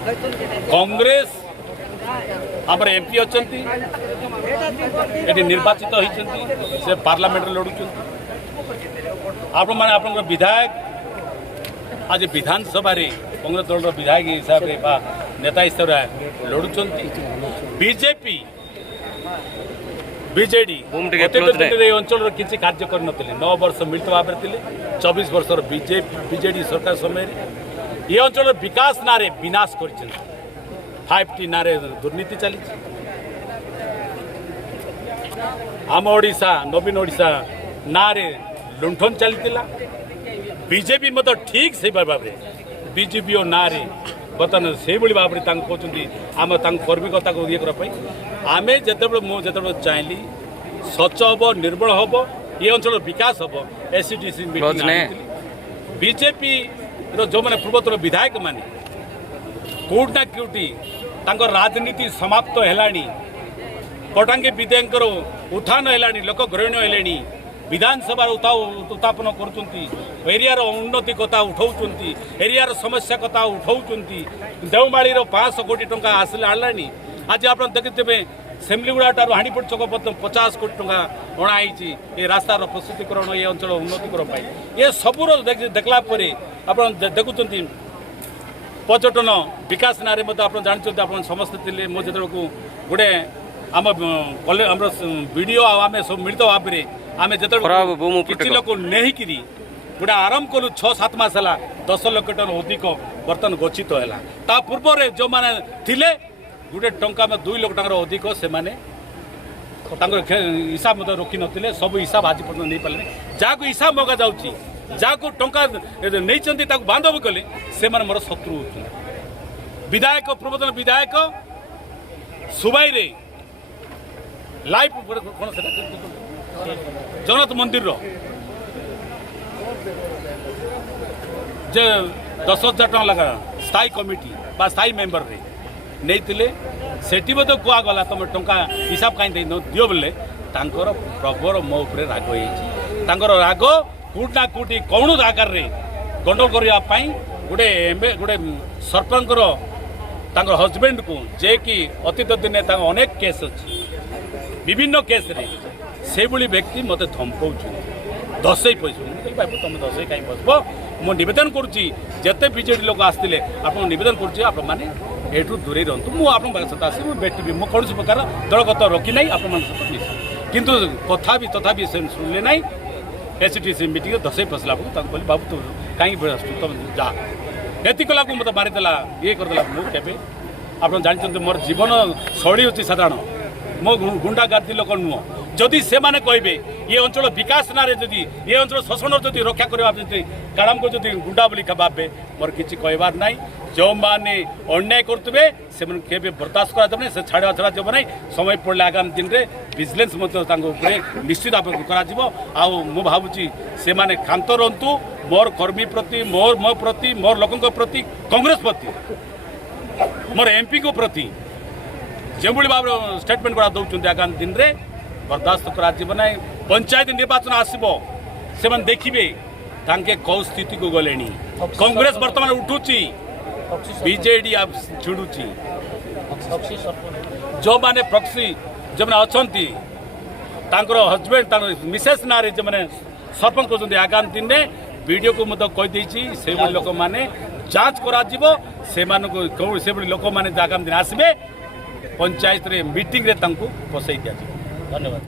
कांग्रेस आम एमपी अच्छा निर्वाचित होती से पार्लियामेंट लड़ुं आपण मैंने आप विधायक आज विधानसभा कांग्रेस दल विधायक हिसाब से नेता हिसाब से लड़ुं बीजेपी बीजेडी अंचल किसी कार्य कर 9 वर्ष मिलित भाव में 24 वर्ष बीजेडी सरकार समय ये अंचल विकास ना विनाश कर 5T ना दुर्नीति चली आम ओडिशा नवीन ओडिशा ना लुंठन चलता बीजेपी मत ठीक से भाव में बीजेपी ना बर्तमान से भाव में कहते आम कर्मिकता को ये करने आम जो चाहली स्वच्छ हम निर्मल हम ये अंचल विकास हम एससीडीसी बीजेपी जो मैंने पूर्वतन विधायक माने कोर्ट ना क्यूटी राजनीति समाप्त है पटांगी विधेयकर उत्थान है लोक ग्रहण है विधानसभा उत्थापन कर उन्नति कथा उठाऊँ एरियार समस्या कथा उठाऊँ देवमाड़ी 500 कोटी टंका आनी आज आप देखिए सेमलीगुड़ा ठार हाणीपट चौक 50 कोटी टंका अणाई ये रास्तार प्रस्तुतिकरण ये अंचल उन्नतिकरण ये सबूर देखला आप देखुं पर्यटन विकास ना आप जानते आप समस्ते थे मो जो गोटे आम वीडियो आम सब मिलित भाव में आम जो किसी लोक नहीं गोटे आरंभ कलु 6-7 मास है 10 लाख टन अधिक बर्तन गच्छित है ता पूर्व जो मैंने थिले गोटे टंका 2 लाख टकर अधिक से हिसाब मत रखी नथिले सब हिसाब आज पर्यटन नहीं पारे जहाँ हिसाब मगा जाऊँगी जहाँ टंका नहीं बांधव कले से मोर शत्रु होती विधायक पूर्वतन विधायक सुबाई लाइफ कौन से जगन्नाथ मंदिर जे 10,000 टका लगा स्थायी कमिटी बा स्थायी मेंबर रे नहीं सेठी मत कहगला तुम टंका हिसाब कहीं दियो बोले प्रबर मो उपरे राग हो राग कौट ना कौटी कौन आकार गंडगोल करने गोटे गोटे सरपंच हजबैंड को जे कि अतीत दिन अनेक केस अच्छी विभिन्न केस रे से व्यक्ति मत धमकाऊ दसई पैसा बाबू तुम दसई कहीं बसब मु नवेदन करुच्ची जिते बीजेडी लोक आसते आप नवेदन करुच्ची आप मैंने एठू दूरे रुँ मुझे सहित आस भेटी मुझे कौन प्रकार दलगत रखी ना आप किंतु कथा भी तथा भी शुणिले ना एससीडीसी मीटिंग दसई फसला कहली बाबू तू कहीं तुम जा एति कला मत मारिदेला ये करदेला मुझे आप जानते मोर जीवन शैली अच्छी साधारण मो गुंडागार्दी लोक नुह जदि से माने कहे ये अंचल विकास ना जदि ये अंचल शोषण जदि रक्षा करने काड़ाम को जदि गुंडा बोली भावे मोर किसी कहबार ना जो मैंने अन्याय करुवे से बर्दाश्त करा से छाड़ा छड़ा जब ना समय पड़े आगामी दिन में विजिलेंस निश्चित मु भावुची से माने खांत रुँ मोर कर्मी प्रति मोर मो प्रति मोर लोकों प्रति कांग्रेस प्रति मोर एमपी को प्रति जो भाव स्टेटमेंट गुड़ा दौरान आगामी दिन में बर्दाश्त करा पंचायत निर्वाचन आसो से देखिए तांके कौ स्थिति को गले कांग्रेस बर्तमान उठुची बीजेडी छिड़ुची जो माने प्रक्सी जो मैंने अच्छा हजबैंड मिसेस ना जो मैंने सरपंच कर आगामी दिन में वीडियो को मतलब कहीदे से लोक मैंने जांच करा से लोक मैंने आगामी दिन आसबे पंचायत मीटिंग रे पसई दिया। धन्यवाद।